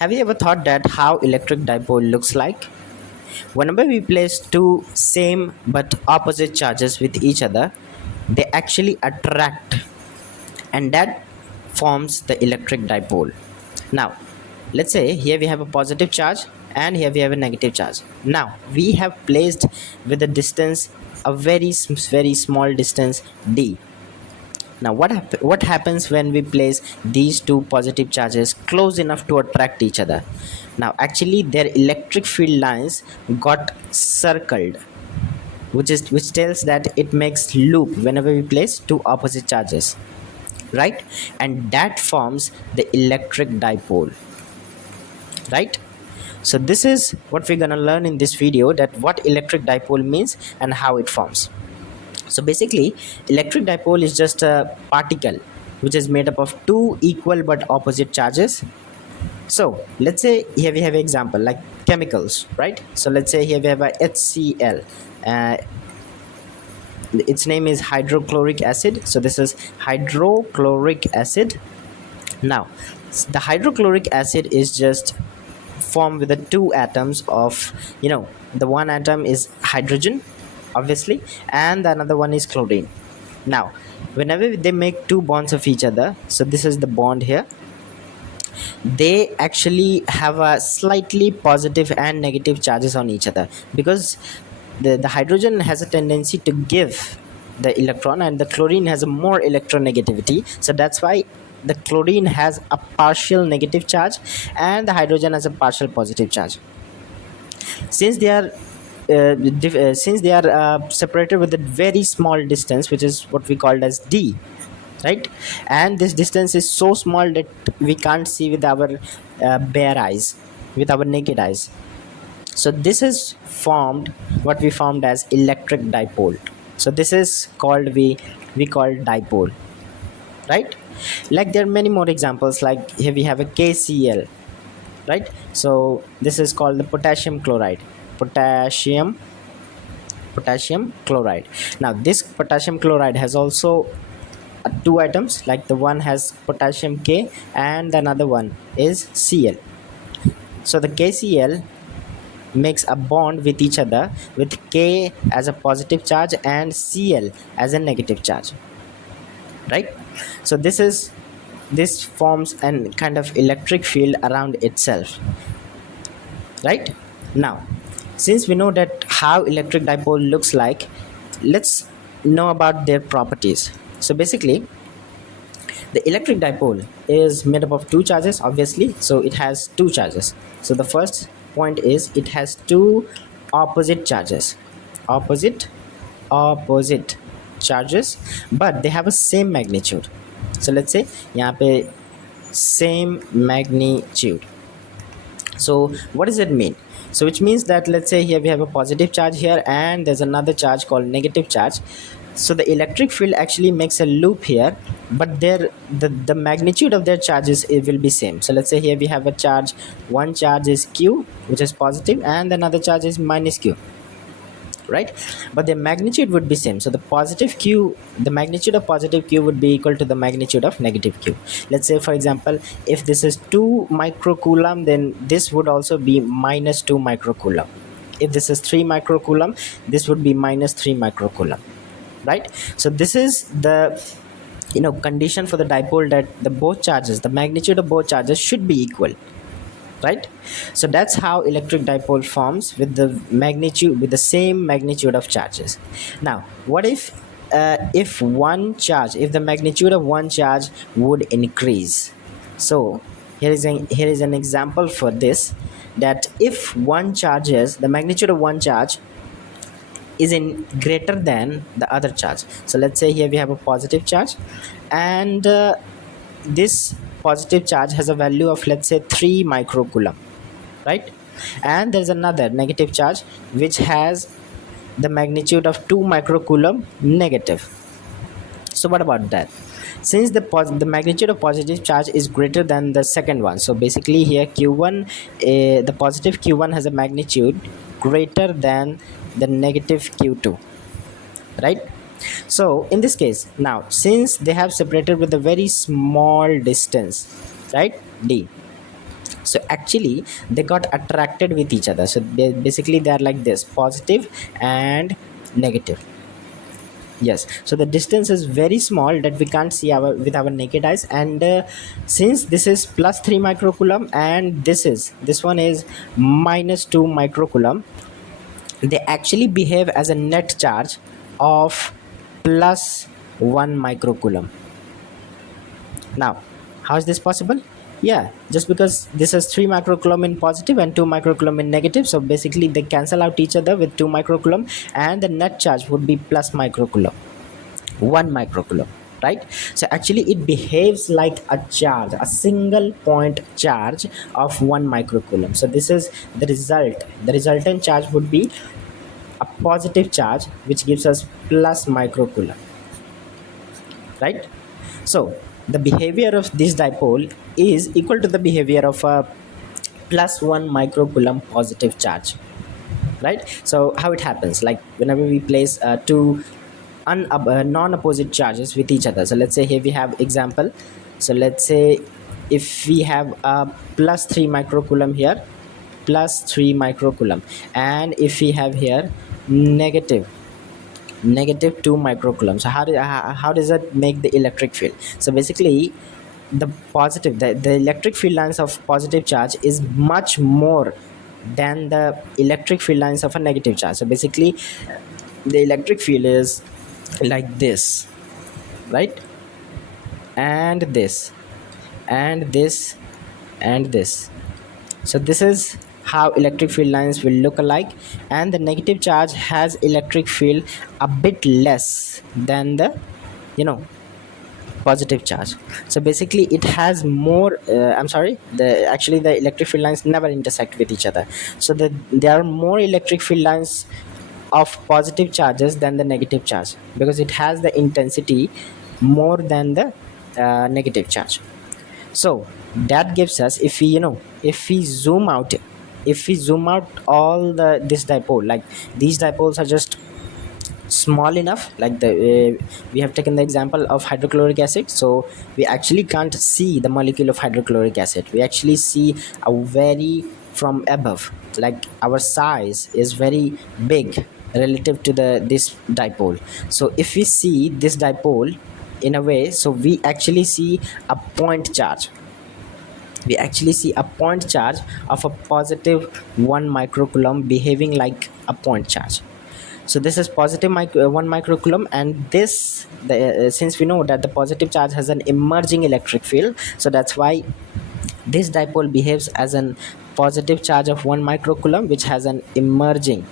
Have you ever thought that how electric dipole looks like? Whenever we place two same but opposite charges with each other, they actually attract, and that forms the electric dipole. Now, let's say here we have a positive charge and here we have a negative charge. Now, we have placed with a distance a very small distance d. Now what happens when we place these two positive charges close enough to attract each other? Now actually their electric field lines got circled, which tells that it makes loop whenever we place two opposite charges, right? And that forms the electric dipole, right? So this is what we're gonna learn in this video, that what electric dipole means and how it forms. So basically, electric dipole is just a particle which is made up of two equal but opposite charges. So let's say here we have an example like chemicals, right? So let's say here we have a HCl. Its name is hydrochloric acid. So this is hydrochloric acid. Now, the hydrochloric acid is just formed with the two atoms of, the one atom is hydrogen, obviously, and the another one is chlorine. Now whenever they make two bonds of each other, so this is the bond here, they actually have a slightly positive and negative charges on each other, because the hydrogen has a tendency to give the electron and the chlorine has a more electronegativity. So that's why the chlorine has a partial negative charge and the hydrogen has a partial positive charge. Since they are separated with a very small distance, which is what we called as d, right? And this distance is so small that we can't see with our bare eyes, with our naked eyes. So this is formed, what we formed as electric dipole. So this is called, we call dipole, right? Like there are many more examples, like here we have a KCl, right? So this is called the potassium chloride. Potassium chloride. Now this potassium chloride has also two atoms, like the one has potassium K and another one is Cl. So the KCl makes a bond with each other with K as a positive charge and Cl as a negative charge, right? So this forms an kind of electric field around itself, right? Now since we know that how electric dipole looks like, let's know about their properties. So basically the electric dipole is made up of two charges, obviously. So it has two charges. So the first point is it has two opposite charges, opposite charges, but they have a same magnitude. So let's say यहाँ पे same magnitude. So what does it mean? So which means that, let's say here we have a positive charge here and there's another charge called negative charge. So the electric field actually makes a loop here, but the magnitude of their charges, it will be same. So let's say here we have a charge, one charge is Q, which is positive, and another charge is minus Q, right? But the magnitude would be same. So the positive Q, the magnitude of positive Q would be equal to the magnitude of negative Q. Let's say for example, if this is 2 microcoulomb, then this would also be minus 2 microcoulomb. If this is 3 microcoulomb, this would be minus 3 microcoulomb, right? So this is the condition for the dipole, that the both charges, the magnitude of both charges should be equal, right? So that's how electric dipole forms, with the magnitude, with the same magnitude of charges. Now what if one charge, if the magnitude of one charge would increase? So here is an example for this, that if one charges, the magnitude of one charge is in greater than the other charge. So let's say here we have a positive charge and this positive charge has a value of, let's say, 3 microcoulomb, right? And there's another negative charge which has the magnitude of 2 microcoulomb negative. So what about that? Since the magnitude of positive charge is greater than the second one, so basically here Q1, the positive Q1 has a magnitude greater than the negative Q2, right? So in this case, now since they have separated with a very small distance, right, d, So actually they got attracted with each other, so basically they are like this, positive and negative. Yes, so the distance is very small that we can't see our with our naked eyes, and since this is plus 3 microcoulomb and this one is minus 2 microcoulomb, they actually behave as a net charge of plus 1 microcoulomb. Now, how is this possible? Yeah, just because this is 3 microcoulomb in positive and 2 microcoulomb in negative, so basically they cancel out each other with 2 microcoulomb, and the net charge would be plus microcoulomb, 1 microcoulomb, right? So actually it behaves like a charge, a single point charge of 1 microcoulomb. So this is the result. The resultant charge would be a positive charge, which gives us plus microcoulomb, right? So the behavior of this dipole is equal to the behavior of a plus 1 microcoulomb positive charge, right? So how it happens, like whenever we place two non-opposite charges with each other. So let's say here we have example. So let's say if we have a plus 3 microcoulomb here, plus 3 microcoulomb, and if we have here negative 2 microcoulomb. So how does that make the electric field? So basically the electric field lines of positive charge is much more than the electric field lines of a negative charge. So basically the electric field is like this, right? And this and this and this. So this is how electric field lines will look alike, and the negative charge has electric field a bit less than the positive charge. So basically it has more I'm sorry, the electric field lines never intersect with each other, so there are more electric field lines of positive charges than the negative charge, because it has the intensity more than the negative charge. So that gives us, if we if we zoom out, all this dipole, like these dipoles are just small enough, like we have taken the example of hydrochloric acid, so we actually can't see the molecule of hydrochloric acid. We actually see a very from above, like our size is very big relative to this dipole. So if we see this dipole in a way, so we actually see a point charge. We actually see a point charge of a positive 1 microcoulomb behaving like a point charge. So this is positive 1 microcoulomb, and this since we know that the positive charge has an emerging electric field, so that's why this dipole behaves as an positive charge of 1 microcoulomb, which has an emerging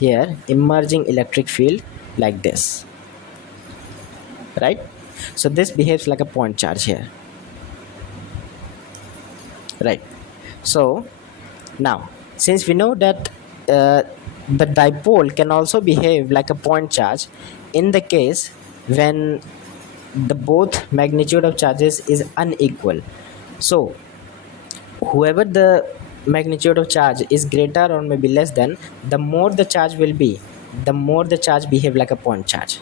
electric field like this, right? So this behaves like a point charge here, right? So now, since we know that the dipole can also behave like a point charge in the case when the both magnitude of charges is unequal, so whoever the magnitude of charge is greater or maybe less than, the more the charge will be, the more the charge behave like a point charge,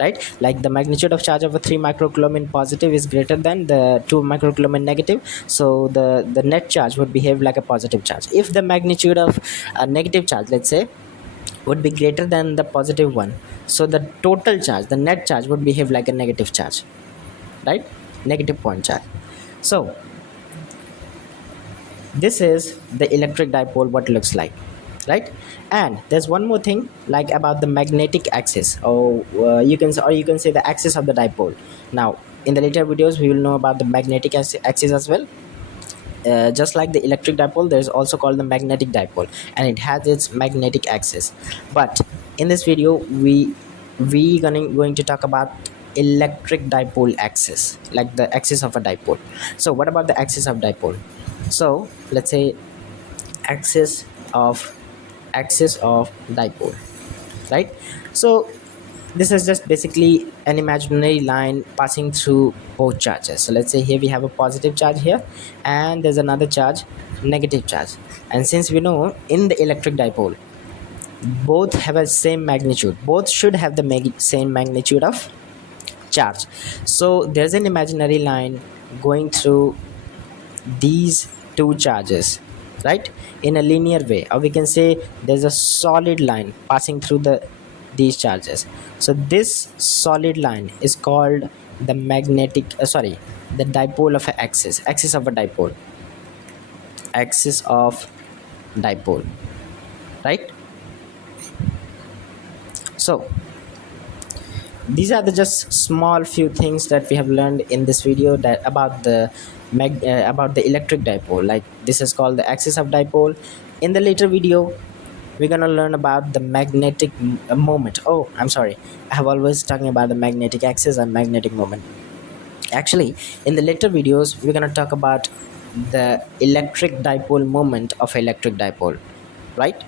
right? Like the magnitude of charge of a 3 microcoulomb in positive is greater than the 2 microcoulomb in negative, so the net charge would behave like a positive charge. If the magnitude of a negative charge, let's say, would be greater than the positive one, so the total charge, the net charge, would behave like a negative charge, right? Negative point charge. So this is the electric dipole, what looks like, right? And there's one more thing, like about the magnetic axis, or you can say the axis of the dipole. Now in the later videos we will know about the magnetic axis as well. Just like the electric dipole, there is also called the magnetic dipole, and it has its magnetic axis. But in this video we going to talk about electric dipole axis, like the axis of a dipole. So what about the axis of dipole? So let's say axis of dipole, right? So this is just basically an imaginary line passing through both charges. So let's say here we have a positive charge here, and there's another charge, negative charge. And since we know in the electric dipole both have a same magnitude, both should have the same magnitude of charge, so there's an imaginary line going through these two charges, right, in a linear way, or we can say there's a solid line passing through these charges. So this solid line is called the magnetic sorry, the dipole of an axis of a dipole, axis of dipole, right? So these are the just small few things that we have learned in this video, that about the about the electric dipole. Like, this is called the axis of dipole. In the later video, we're gonna learn about the magnetic moment. Oh, I'm sorry, I have always talking about the magnetic axis and magnetic moment. Actually, in the later videos, we're gonna talk about the electric dipole moment of electric dipole, right?